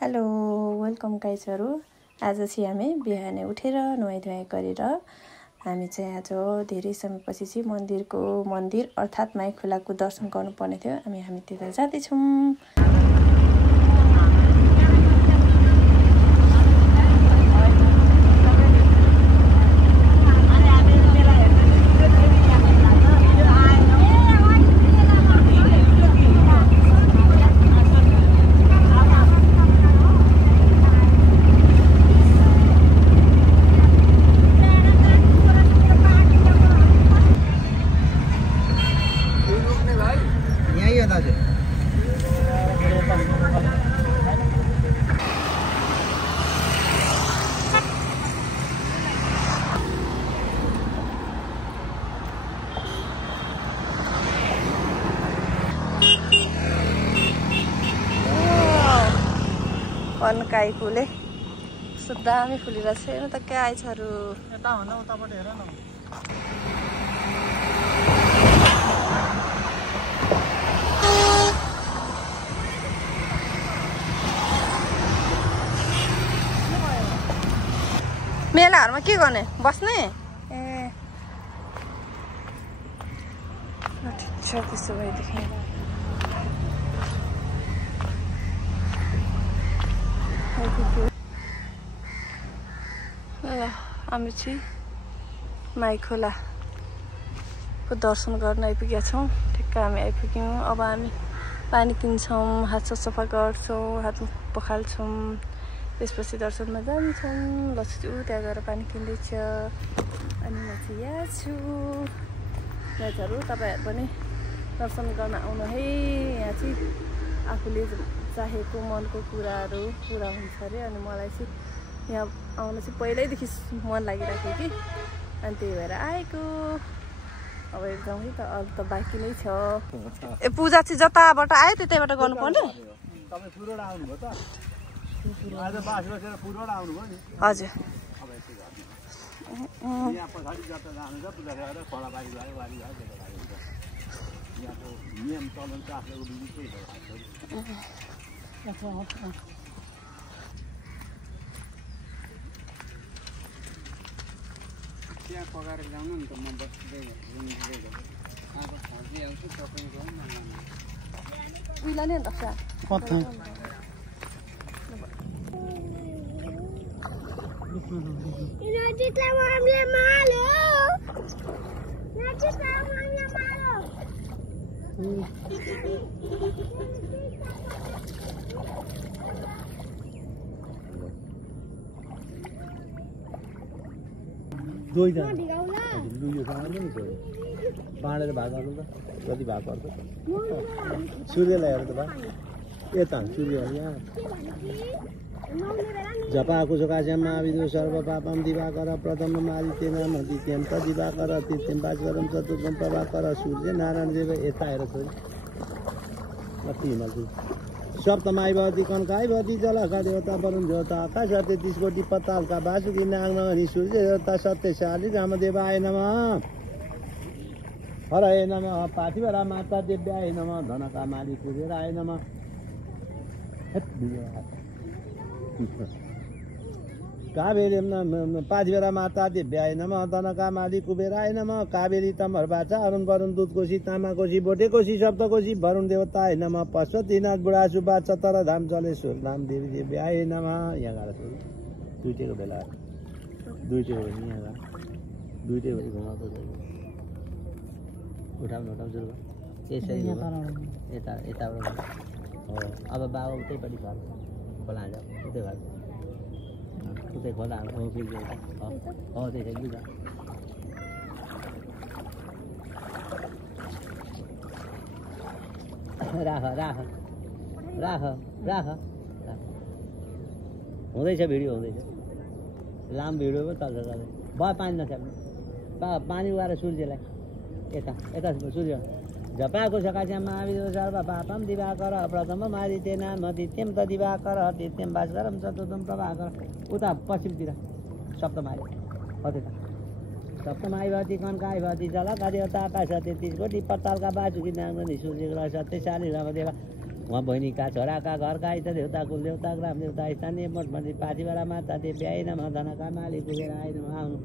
Hello welcome गाइजहरु। आज चाहिँ हामी बिहानै उठेर नुहाइधुवाइ गरेर हामी चाहिँ आज धेरै समयपछि चाहिँ मन्दिर अर्थात् माई खोलाको दर्शन गर्नुपर्ने थियो। हामी त्यता जाँदै छौं। काई फुले दामी फुलिरहेछ। हेर्नु त के आइछहरू। यता हुन उताबाट हेर न। मेलाहरुमा के गर्ने बस्ने? ए ठिक छ त्यसो भएदेखि। हामी चाहिँ माई खोलाको दर्शन गर्न आइपुगेका छौँ। ठिक्क हामी आइपुग्यौँ। अब हामी पानी किन्छौँ, हात सफा गर्छौँ, हात पखाल्छौँ, त्यसपछि दर्शनमा जान्छौँ। लक्ष्मी त्यहाँ गएर पानी किन्दैछ अनि म चाहिँ यहाँ छु। दाजुहरू तपाईँहरू पनि दर्शन गर्न आउनु है। यहाँ चाहिँ आफूले चाहेको मनको कुराहरू पुरा हुन्छ अरे। अनि मलाई चाहिँ यहाँ आउन चाहिँ पहिल्यैदेखि मन लागिरहेको कि, अनि त्यही भएर आएको। अब एकदम है त अरू त बाँकी नै छ। ए पूजा चाहिँ जताबाट आयो त्यतैबाट गर्नुपर्ने? तपाईँ पुरोबाट आउनुभयो त? आज बास बसेर पुरोबाट आउनुभयो नि? हजुर। यहाँ पछाडि जता जानुहुन्छ पूजा गरेर खोलाबारी भयो, बारी भयो, त्यता बारी हुन्छ। यहाँको नियम चलन चाहिँ आफ्नो बिजुकै भयो। त्यहाँ पकाएर ल्याउनु नि त, म बस्दै अब खाँदै आउँछु तपाईँको उहिले नि अन्त बाँडेर भाग गर्नु त कति भाग गर्छ? सूर्यलाई हेर त भा यता सूर्य यहाँ जपाको सकाश्याममा विदु सर्व पापम दिवाकर प्रथम आदित्यम द्वितीयम त दिवाकर तृतीयम भास्करम चतुर्थम प्रभाकर सूर्य नारायण देव यता हेर छोरी कति हिमाल सप्तमाई भवती कनकाई भवती जलका देवता वरुण देवता आकाश 33 कोटि पतालका वासुकी नागमणि सूर्य देवता सत्यशाली रामदेवाय नमः। हराय नमः पार्थिवरा माता देव्याय नमः धनका माली कुबेराय नमः। कावेरी पार्थिवरा माता देव्याय नमः धनका माली कुबेराय नमः। कावेरी तमर बाचा अरुण वरुण दूध कोशी तामा कोशी बोटे कोशी सप्त कोशी वरुण देवताय नमः। पशुपतिनाथ बुढा सुबा चतर धाम जलेश्वर नाम देवी देव्याय नमः। यहाँ गएर दुईटैको बेला दुईटैको यहाँ दुईटै भरि घुमाएको उठाउनु सुरु भयो यसरी यता यताबाट हो। अब बाबा उतैपट्टि घर खोला हाल्छ उतै घर उतै खोला हो हो त्यसरी बुझ। राख राख राख राख हुँदैछ भिडियो हुँदैछ। लामो भिडियो पो चल्छ चल्छ भयो। पानी नछ्याप्नु पानी उगाएर सूर्यलाई यता यता सूर्य झपाको सकाश्याममा विदु सर्व पापम दिवाकर प्रथम आदित्य नाम द्वितीयम त दिवाकर तृतीयम भास्करम चतुर्थम प्रभाकर उता पश्चिमतिर सप्तमाई हो त्यता सप्तमाई भवती कनकाई भवती जलका देवता आकाश 33 कोटि पतालका वासुकी नागमणि सूर्य ग्रह सत्यशाली रामदेव उहाँ बहिनीका छोराका घरका इष्ट देवता कुल देवता ग्राम देवता स्थानीय मठ मन्दिर पाठीवाला माता देव्याई नमः धनका माली कुबेर आइ नमः आउनु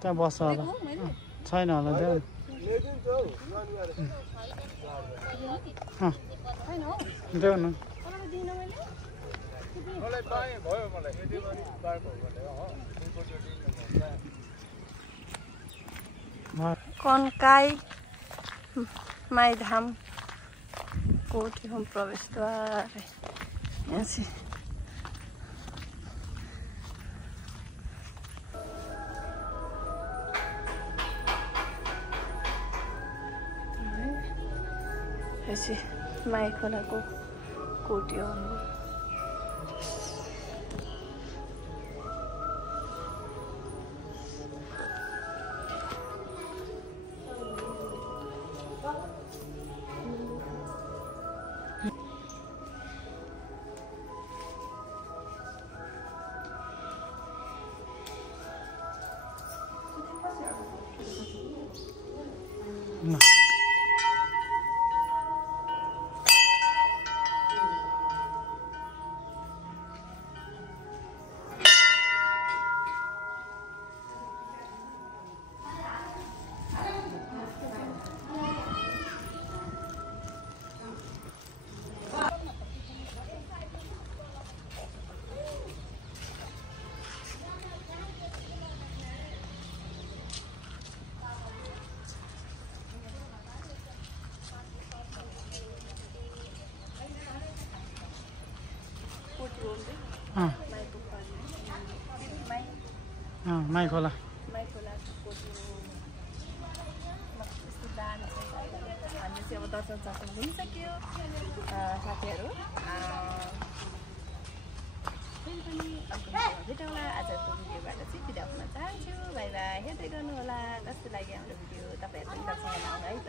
त्यहाँ बस्छ होला छैन होला त्यहाँ देऊ न कन्काई माईधाम कोटी होम प्रवेशद्वार यहाँ चाहिँ माई खोलाको कोटी हो माई खोला अब दर्शन सर्शन लिइसक्यो साथीहरू फेरि पनि भेटौँला आजको भिडियोबाट चाहिँ बिदा हुन चाहन्छु बाई बाई हेर्दै गर्नु होला कस्तो लाग्यो हाम्रो भिडियो तपाईँहरू पनि दर्शन गर्नु है त।